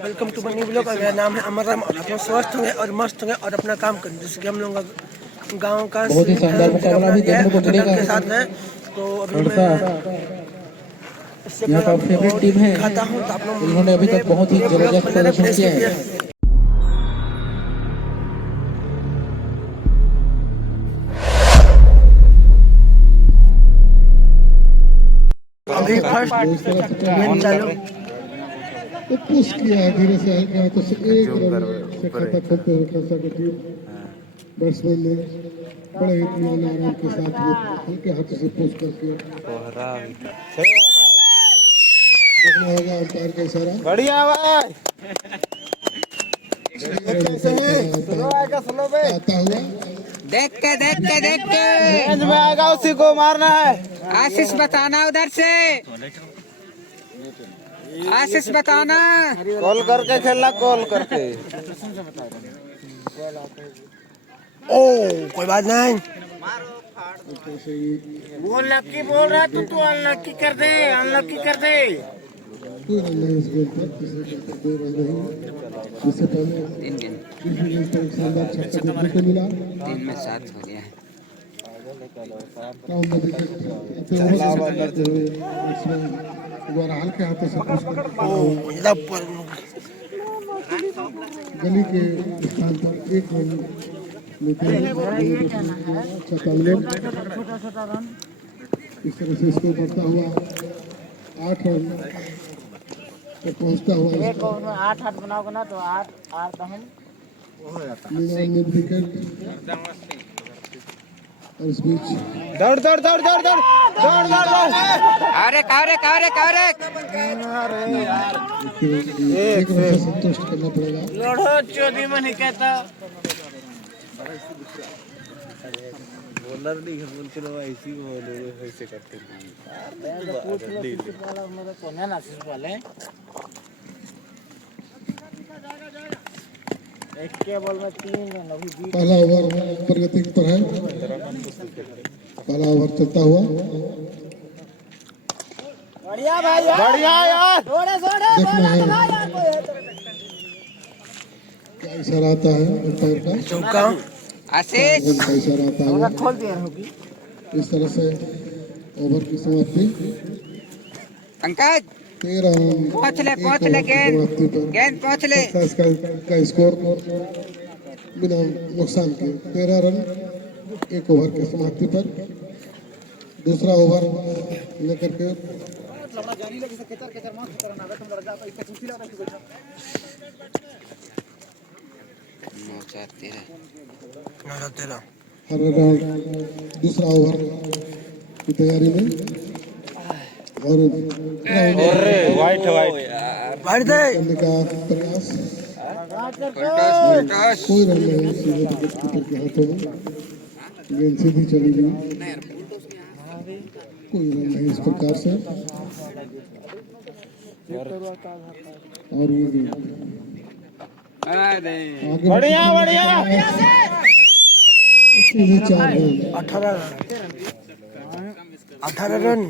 Welcome to बनी blog. मेरा नाम है अमर राम और अपना स्वस्थ होंगे और मस्त होंगे और अपना काम करें, जैसे कि हम लोग गाँव का बहुत ही शानदार मुकाबला भी देखने को मिलेगा के साथ है। तो अभी मैं यहाँ का फेवरेट टीम है, खाता हूँ तो आप लोग इन्होंने अभी तक बहुत ही जबरदस्त प्रदर्शन किया है। अभी फर्स्ट गेम चालू तो पुश किया धीरे से हल्का तो एक रन से खाता खोलते हुए खलसा की टीम बैट्समैन ने बड़े ही इत्मीनान आराम के साथ ये हल्के हाथों से पुश करके देखना होगा अंपायर का इशारा। बढ़िया भाई आता हुआ देख के रेंज में आएगा उसी को मारना है। आशीष बताना उधर से, आशीष बताना। कॉल करके खेलना, कॉल करके। ओ कोई बात नहीं। वो लक्की बोल रहा है तू अनलक्की कर दे, अनलक्की कर दे। कोई रन नहीं इस गेम पर, तीसरे गेम पर कोई रन नहीं। इससे पहले दूसरे गेम पर एक शानदार छक्का देखने को मिला। 3 में 7 हो गया है। काम में विकेट करते हुए बैट्समैन द्वारा हल्के हाथों से पुश करके गली के स्थान पर एक रन लेते हैं। इस तरह से इसको बढ़ता हुआ 8 रन पर पहुंचता हुआ 8 बनाओगे ना तो 8 तो हम मिड विकेट। और इस बीच दौड़ दौड़ दौड़ दौड़ दौड़ दौड़ दौड़ दौड़। अरे एक रन से संतुष्ट करना पड़ेगा। लड़ो चौधरी में नहीं कहता। बॉलर नहीं बोल के लो ऐसी बोलो ऐसे करते हैं। पूछ लो किसी वाला मेरे को ना आशीष वाले एक के बॉल में 3 रन अभी पहला ओवर प्रगति पर है। पहला ओवर चलता हुआ बढ़िया भाई बढ़िया यार। देखना है क्या इशारा आता है अंपायर का। चौका आशीष का इशारा आता है। खोल दिया होगी। इस तरह से ओवर की समाप्ति। पंकज 13 रन पहुंच ले समाप्ति पर गेंद पहुंच ले। का स्कोर बिना नुकसान के 13 रन 1 ओवर की समाप्ति पर। दूसरा ओवर लेकर के हर राउंड दूसरा ओवर की तैयारी में और वाइट बाहर दे करने का प्रयास। कोई रन नहीं सीधे विकेट कीपर के हाथों में। गेंद सीधी चली गई, कोई रन नहीं इस प्रकार से। और ये गेंद आगे बढ़िया बढ़िया सीधे 4 रन 18 रन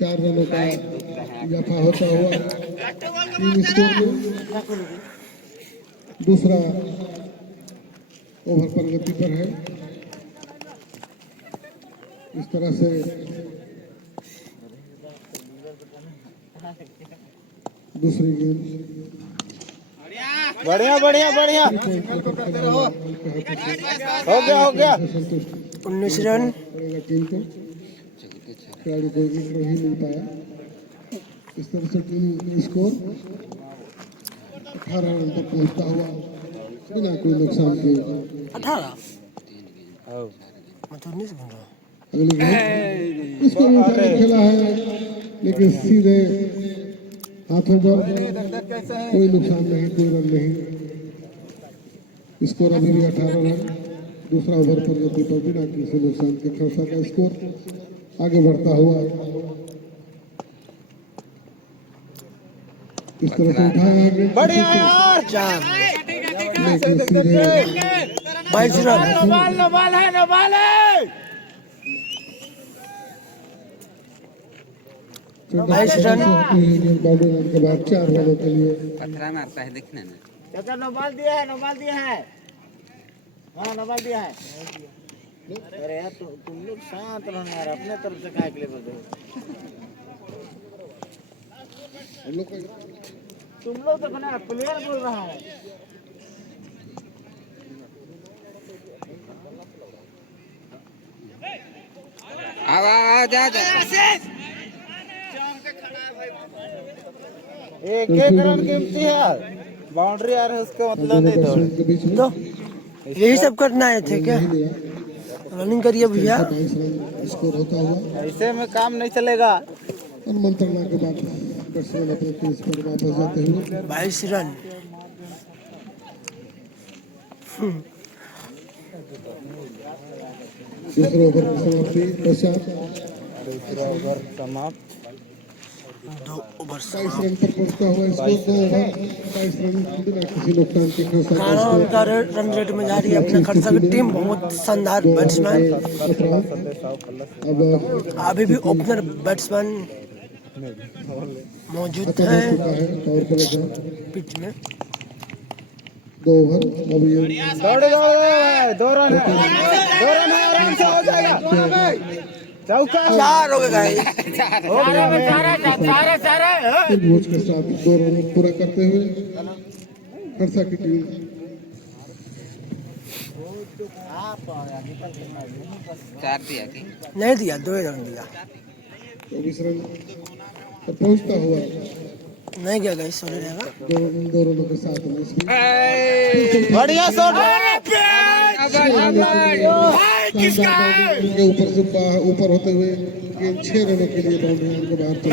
4 रनों का इजाफा होता हुआ टीम स्कोर में। दूसरा ओवर प्रगति पर है। इस तरह से दूसरी गेंद बढ़िया बढ़िया बढ़िया हो गया 19 रन पड़ेगा टीम को। खिलाड़ी को विकेट नहीं मिल पाया। इस तरह से टीम स्कोर 18 रन तक पहुंचता हुआ बिना कोई नुकसान के। 18 मैं तो 19 बन रहा। अगली गेंद इसको भी उठा के खेला है, लेकिन सीधे हाथों पर कोई नुकसान नहीं, कोई रन नहीं। स्कोर अभी भी 18 रन। दूसरा ओवर प्रगति पर बिना किसी नुकसान के खलसा का स्कोर आगे बढ़ता हुआ इस तरह से उठाया आगे। बढ़िया यार 4 लेकिन सीधे 22 रन नवाल है 22 रन। बाउंड्री लाइन के बाद 4 रनों के लिए पथरा मारता है देखना ना। चाचा नौबाल दिया है, नौबाल दिया है। हाँ नौबाल दिया है। अरे यार तुम लोग शांत रहो यार, अपने तरफ से काय के लिए बोल रहे हो? तुम लोग तो बना प्लेयर बोल रहा है। आओ जा जा। एक रन कीमती है, बाउंड्री आ रही है उसका मतलब नहीं दौड़। के बीच में तो यही सब करना है थे क्या? रनिंग करिए भैया। 22 रन स्कोर होता हुआ ऐसे में काम नहीं चलेगा। और मंत्रणा के बाद बैट्समैन अपने क्रीज पर वापस जाते हुए 22 रन। दूसरे ओवर की समाप्ति पश्चात दूसरा ओवर समाप्त। 2 ओवर 22 रन पर पहुंचता हुआ स्कोर 2 ओवर 22 रन बिना किसी नुकसान के खरसा का खाना स्कोर उनका रन रेट में जा रही है अपने खर्चा की टीम। बहुत शानदार बैट्समैन। अब अभी भी ओपनर बैट्समैन मौजूद खत्म हो हैं चुका है पावर प्ले का पिच में। 2 ओवर। अब ये दौड़े दौड़े 2 रन है, 2 रन है, आराम से हो जाएगा। चौका 4 हो गए गाइस। एक वॉच के साथ 2 रन पूरा करते हुए खरसा की टीम चार दिया कि नहीं दिया, 2 रन दिया। 24 रन पर पहुंचता हुआ नहीं गया गाइस, सोने रहेगा। 2 रनों के साथ में इसमें बढ़िया शॉट। उनके ऊपर से ऊपर होते हुए गेंद 6 रनों के लिए बाउंड्री लाइन के बाहर चली।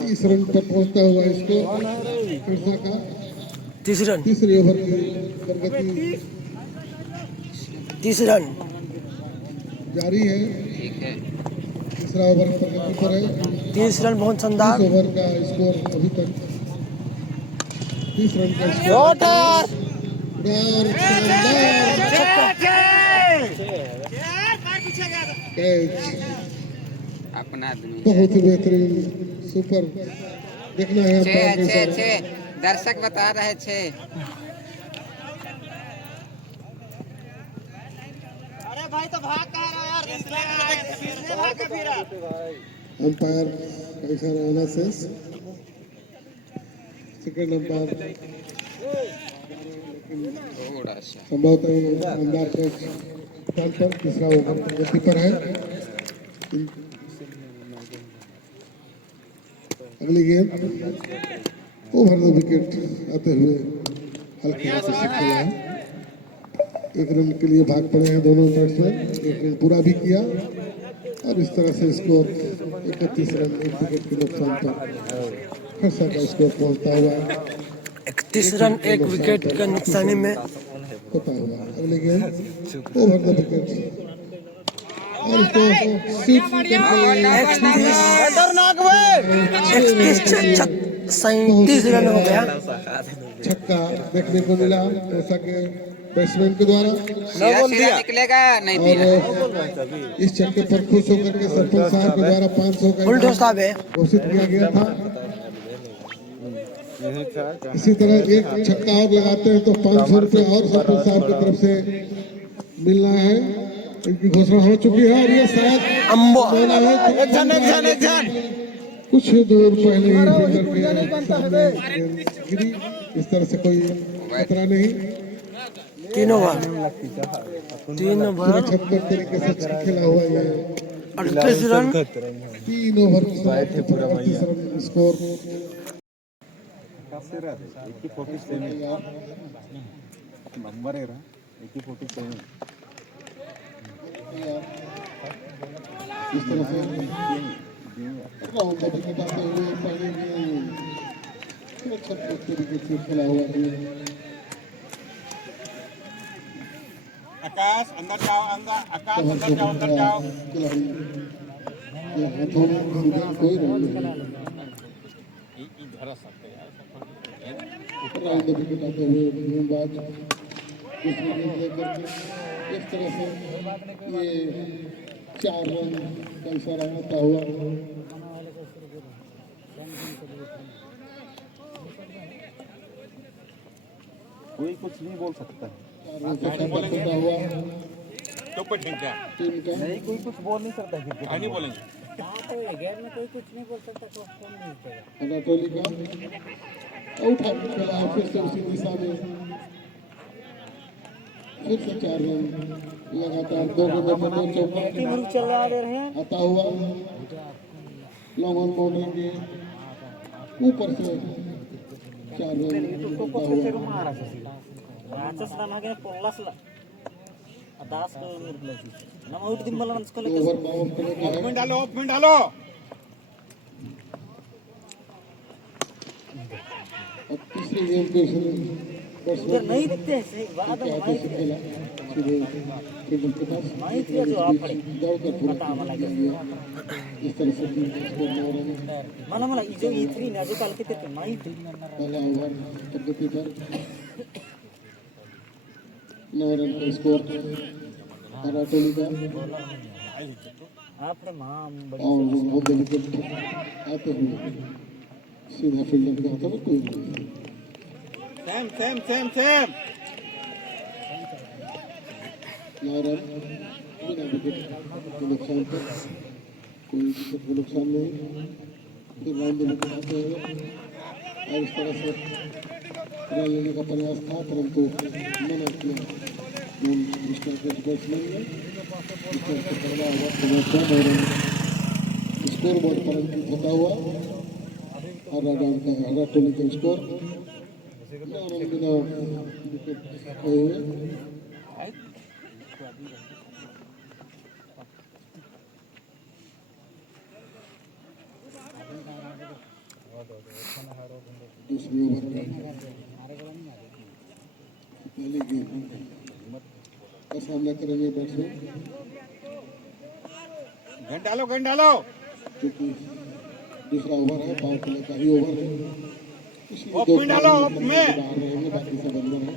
30 रन पर पहुंचता हुआ इसको खरसा का 30 रन। तीसरे ओवर की प्रगति 30 रन जारी है। ठीक है। तीसरा ओवर प्रगति पर है। 30 रन बहुत शानदार। 30 ओवर का स्कोर अभी तक 30 रन का स्कोर शॉट है यार। और शानदार कैच। अपना आदमी बहुत ही बेहतरीन सुपर देखना है छे पावर के छे साथ। छे दर्शक बता रहे छे। अरे भाई तो भाग कहाँ रहा यार? भाग के फिर अंपायर का इशारा आना से सेकंड अंपायर थोड़ा सा संभवतः अंदाज के स्थान पर तीसरा ओवर प्रगति पर है। अगली गेंद ओवर द विकेट आते हुए हल्के हाथों से खेला है। 1 रन के लिए भाग पड़े हैं दोनों बैट्समैन। 1 रन पूरा भी किया और इस तरह से स्कोर 31 रन 1 विकेट के नुकसान पर खरसा का स्कोर पहुंचता हुआ 31 रन 1 विकेट के नुकसानी में। होता हुआ अगले गेंद ओवर द विकेट और इसको स्वीप करके 37 रन हो गया। छक्का देखने को मिला खरसा के बैट्समैन के द्वारा। सीधा सीधा निकलेगा नहीं दिया। और इस छक्के पर खुश होकर के सरपंच साहब के द्वारा 500 का उल्टो इनाम साहब है। घोषित किया गया था। इसी तरह एक छक्का और लगाते हैं तो 500 रुपये और सरपंच साहब की तरफ से मिलना है। इनकी घोषणा हो चुकी है और ये शायद अम्बो होना है। एक जन कुछ दूर पहले ही फील्डर के सामने गिरी। इस तरह से कोई खतरा नहीं। 3 ओवर पूरे 76 तरीके से खेला हुआ ये 38 रन। 3 ओवर की समाप्ति पर 38 रन स्कोर। नंबर है 47। इस तरह से राउंड अप निकालते हुए पहले सुरक्षित तरीके से खेला हुआ है। आकाश अंदर जाओ, आकाश अंदर जाओ, अंदर जाओ। खिलाड़ी ये हाथों में सीधे कोई रन नहीं। राउंड अप निकालते हुए गेंदबाज दूसरी गेंद लेकर के इस तरह से ये 4 रन का इशारा होता हुआ कोई कुछ नहीं बोल सकता है 4 रन का खाता होता हुआ तो पर ठीक है टीम का कोई कुछ बोल नहीं सकता क्रिकेट नहीं बोलेंगे गेम में कोई कुछ नहीं बोल सकता तो कौन नहीं जीतेगा अनाटोली का आउट खेला है फिर से उसी दिशा में फिर से 4 रन लगातार 2 गेंदों में 2 चौका चला दे रहे हैं आता हुआ लॉन्ग ऑन बाउंड्री के ऊपर से 4 रन होता हुआ రాక్షసులనగా పొల్లసల ఆ దాస్కు నిర్ప్లేసి ನಮ್ಮ ಔಟ್ ದಿಂಬಲ ಅನ್ಸ್ಕೊಳ್ಳೆ ओवर पावर प्ले का है ऑफ में डालो अब तीसरी गेम पे उधर बैट्समैन नहीं दिखते हैं सही बाद के में हाथों से खेला सीधे फील्डर के पास माहिती है जो आप पड़े दाव का पूरा पता हमारा क्या इस तरह से स्कोर में रन मला मला इजो ई3 ने अजो काल किती माहिती पहला ओवर प्रगति पर 9 रन का स्कोर अनाटोली का आपने मां और वो विकेट आते हुए सीधा फील्डर के हाथों में कोई नहीं सेम 9 रन बिना विकेट के नुकसान पर कोई विकेट का नुकसान नहीं फिर राउंड विकेट आते हुए और इस तरह से रन लेने का प्रयास था परंतु मना किया मिस्टर के बैट्समैन ने मिस्टर को पकड़ा हुआ और स्कोर बोर्ड पर अंकित होता हुआ हरा टोली का स्कोर 9 रन बिना विकेट खोए हुए दूसरी ओवर पहली गेम का सामना करेंगे बैट्समैन घंट डालो क्योंकि दूसरा ओवर है पावर प्ले का ही ओवर है इसलिए ऑफ 2 में डालो, ऑफ में। बाहर रहेंगे बाकी सब अंदर है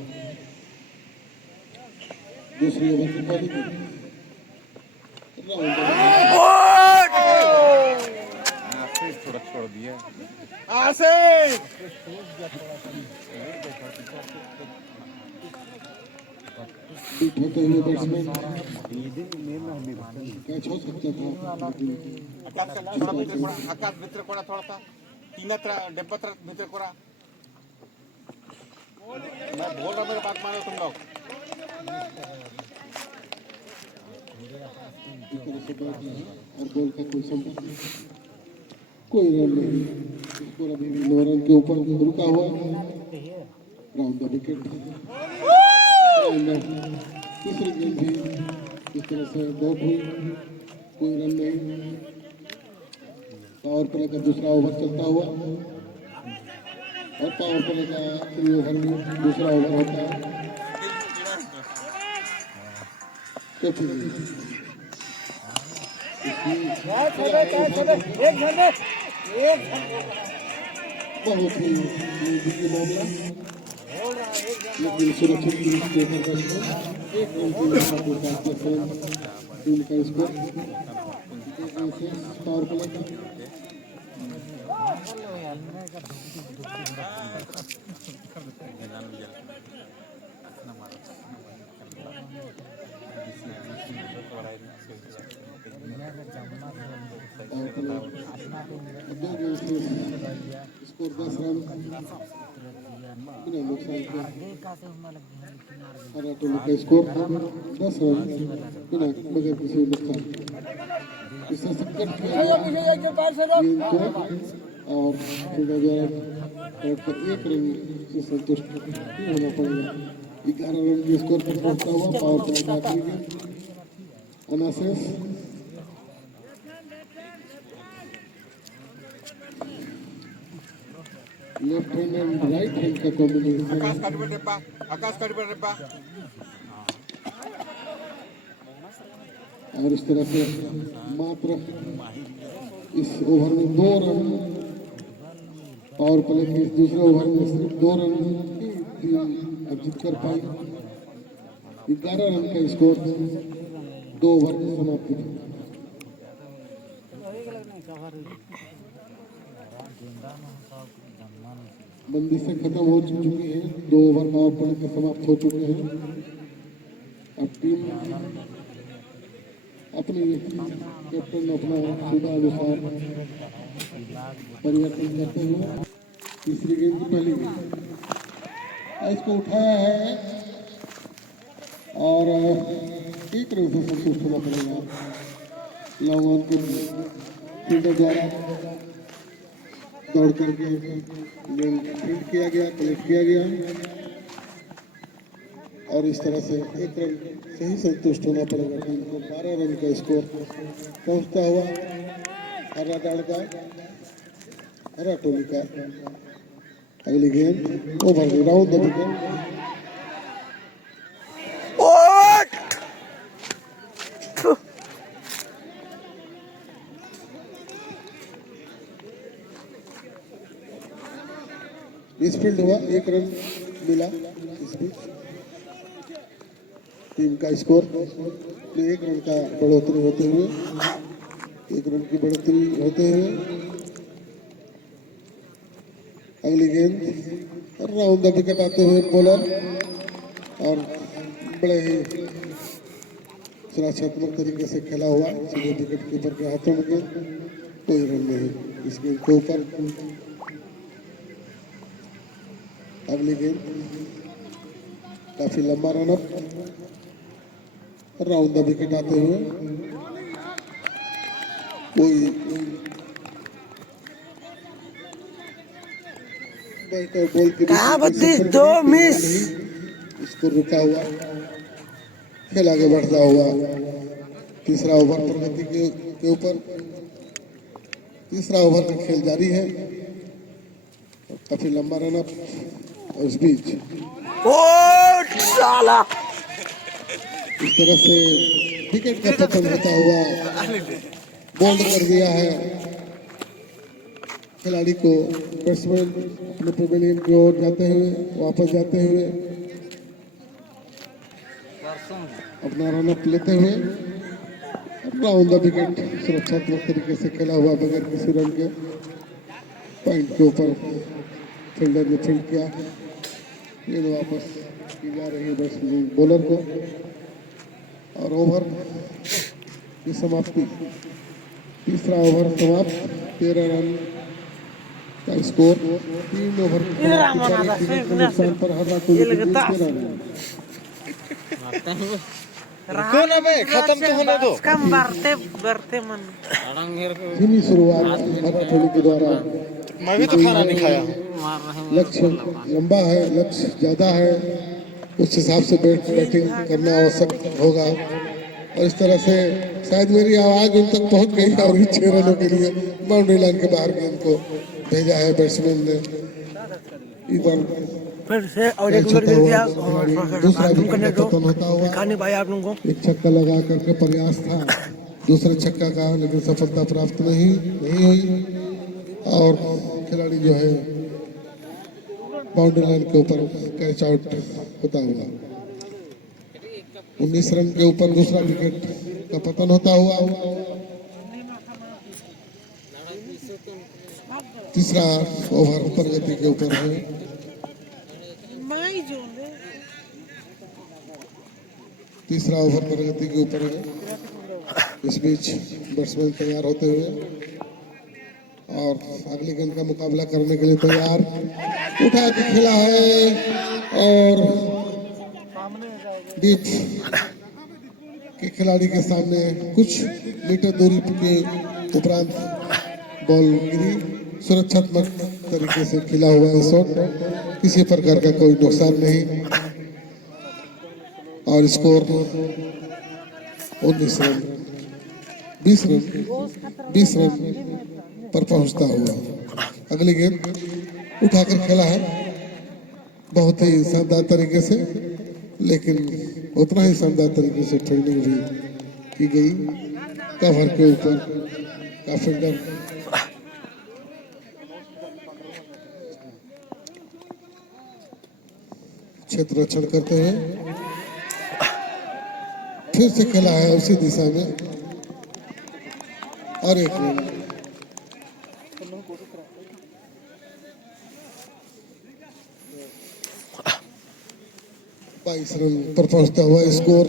दूसरी ओवर की पहली गेम थोड़ा छोड़ दिया आसिफ बीट होते हुए बैट्समैन कैच हो सकता था लेकिन आकाश मित्र कोड़ा थोड़ा सा 3 डेब्बा मित्र कोड़ा मैं बोल रहा मेरे बात मानो तुम लोग इस तरह से बैट रहा और बॉल का कोई संपर्क नहीं कोई रन नहीं स्कोर अभी भी 9 रन के ऊपर रुका हुआ राउंड द विकेट तीसरी गेंद भी इस तरह से डॉट हुई कोई रन नहीं पावर प्ले का दूसरा ओवर चलता हुआ और पावर प्ले का आखिरी ओवर में दूसरा ओवर होता है चौथी गेंद बहुत ही नजदीकी मामला लेकिन सुरक्षित दृष्टि से एक रन की साथ टीम का स्कोर पावर प्ले का स्कोर 10 रन बिना नुकसान के हरा टोली का स्कोर 10 रन बिना बगैर किसी नुकसान इससे संकट किया गेंद को और फील्डर द्वारा बैट पर 1 रन से संतुष्ट नहीं होना पड़ेगा 11 रन के स्कोर पर पहुंचता हुआ पावर प्ले का आखिरी गेंद अनासेस left hand and right hand का कॉम्बिनेशन आकाश काट डिब्बा और इस तरह से मात्र इस ओवर में 2 रन पावर प्ले के इस दूसरे ओवर में सिर्फ 2 रन ही टीम अर्जित कर पाई 11 रन का स्कोर 2 ओवर की समाप्ति थी बंदिशें खत्म हो चुकी हैं, 2 ओवर पावर प्ले के समाप्त हो चुके हैं। अब टीम अपनी कैप्टन अपना सुविधा अनुसार परिवर्तन करते हुए तीसरी गेंद की पहली गेंद इसको उठाया है और एक रन से संतुष्ट होना पड़ेगा। लॉन्ग ऑन को फील्डर द्वारा दौड़ करके गेंद फील्ड किया गया, कलेक्ट किया गया और इस तरह से एक रन से ही संतुष्ट होना पड़ेगा टीम को। 12 रन का स्कोर पहुंचता हुआ हरा डाल का हरा टोली का अगली गेंद over round the wicket. Field हुआ, 1 रन मिला। इस बीच टीम का स्कोर में 1 रन का बढ़ोतरी होते हुए 1 रन की बढ़ोतरी होते हुए अगली गेंद राउंड द विकेट आते हुए बॉलर और बड़े ही सुरक्षात्मक तरीके से खेला हुआ सीधे विकेट कीपर के हाथों में गेंद, कोई रन नहीं इस गेंद के ऊपर। अगली गेंद काफी लंबा run up round the wicket आते हुए कोई बैटर बॉल की 2 मिस इसको रुका हुआ खेल आगे बढ़ता हुआ। तीसरा ओवर प्रगति के ऊपर तीसरा ओवर का खेल जारी है। काफी लंबा रन अप इस बीच साला इस तरह से विकेट का पतन होता हुआ बोल्ड कर दिया है खिलाड़ी को। बैट्समैन अपने पेवेलियन की ओर जाते हुए वापस जाते हुए अपना रन अप लेते हुए राउंड द विकेट सुरक्षात्मक तरीके से खेला हुआ बगैर किसी रन के पॉइंट के ऊपर फील्डर ने फील्ड किया। गेंद वापस की जा रही है बैट्समैन बॉलर को और ओवर की समाप्ति। तीसरा ओवर समाप्त 13 रन का स्कोर। 3 ओवर नुकसान पर हरा को खत्म तो होने दो। धीमी शुरुआत हरा टोली के द्वारा। मैं भी तो खाना नहीं खाया। लक्ष्य लंबा है, लक्ष्य ज्यादा है, उस हिसाब से बैटिंग करना आवश्यक होगा और इस तरह से शायद मेरी आवाज उन तक पहुंच गई और 6 रनों के लिए बाउंड्री लाइन के बाहर गेंद को भेजा है बैट्समैन ने। इधर फिर से और एक ओवर गिर गया और दूसरा मालूम करने दो पतन होता हुआ दिखाने भाई आप लोगों को। एक छक्का लगा करके प्रयास था दूसरे छक्का का, लेकिन सफलता प्राप्त नहीं हुई और खिलाड़ी जो है बाउंड्री लाइन के ऊपर कैच आउट होता हुआ 19 रन के ऊपर दूसरा विकेट का पतन होता हुआ। तीसरा ओवर प्रगति के ऊपर है। तीसरा ओवर प्रगति के ऊपर है। इस बीच बैट्समैन तैयार होते हुए और अगली गेंद का मुकाबला करने के लिए तैयार उठा के खेला है और डीप के खिलाड़ी के सामने कुछ मीटर दूरी के उपरांत बॉल गिरी। सुरक्षात्मक तरीके से खेला हुआ है शॉट, किसी प्रकार का कोई नुकसान नहीं और स्कोर 19 रन 20 रन पर पहुंचता हुआ। अगली गेंद उठाकर खेला है बहुत ही शानदार तरीके से, लेकिन उतना ही शानदार तरीके से फील्डिंग भी की गई। कवर के ऊपर का फील्डर क्षेत्र रक्षण करते हुए फिर से खेला है उसी दिशा में और 1 रन 22 रन पर पहुंचता हुआ स्कोर।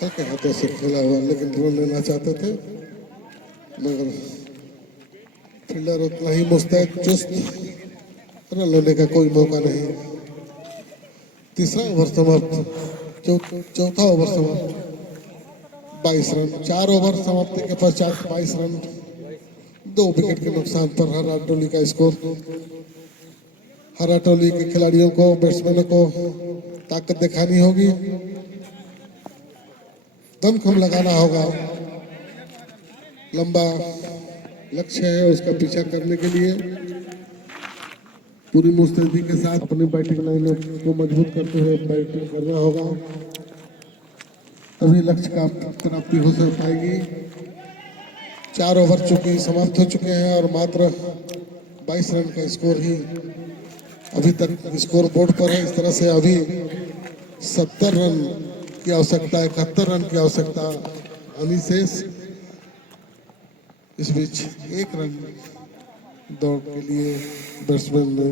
हल्के हाथों से खेला हुआ, लेकिन रन लेना चाहते थे, मगर फील्डर उतना ही मुस्तैद चुस्त, रन लेने का कोई मौका नहीं। तीसरा ओवर समाप्त, चौथा ओवर समाप्त, 22 रन। 4 ओवर समाप्ति के पश्चात 22 रन, 2 विकेट के नुकसान पर हरा टोली का स्कोर। हरा टोली के खिलाड़ियों को, बैट्समैनों को ताकत दिखानी होगी, दमखम लगाना होगा। लंबा लक्ष्य है उसका पीछा करने के लिए पूरी मुस्तैदी के साथ अपनी बैटिंग लाइन को मजबूत करते हुए बैटिंग करना होगा, तभी लक्ष्य का प्राप्ति हो पाएगी। 4 ओवर चुके समाप्त हो चुके हैं और मात्र 22 रन का स्कोर ही अभी तक स्कोर बोर्ड पर है। इस तरह से अभी 70 रन की आवश्यकता, 71 रन की आवश्यकता अनिशेष। इस बीच 1 रन दौड़ के लिए बैट्समैन ने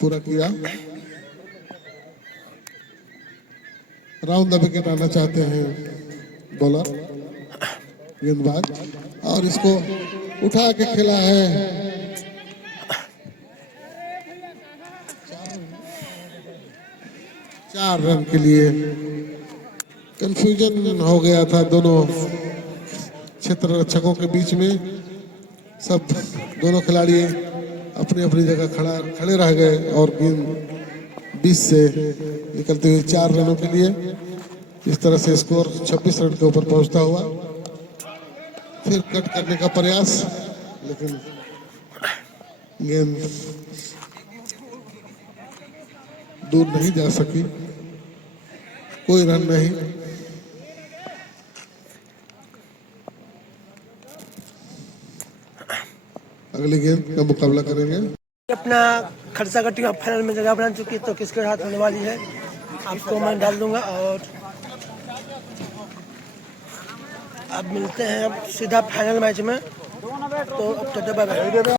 पूरा किया। राउंड द विकेट आना चाहते हैं बॉलर, गेंदबाज, और इसको उठा के खेला है। 4 रन के लिए कंफ्यूजन हो गया था दोनों क्षेत्र रक्षकों के बीच में। सब दोनों खिलाड़ी अपनी अपनी जगह खड़े रह गए और गेंद 20 से निकलते हुए 4 रनों के लिए। इस तरह से स्कोर 26 रन के ऊपर पहुंचता हुआ। फिर कट करने का प्रयास, लेकिन गेंद दूर नहीं जा सकी, कोई रन नहीं। अगली गेंद का मुकाबला करेंगे। अपना खर्चा का टीम फाइनल में जगह बना चुकी है, तो किसके हाथ होने वाली है आपको मैं डाल दूंगा। और अब मिलते हैं अब सीधा फाइनल मैच में, तो अब तो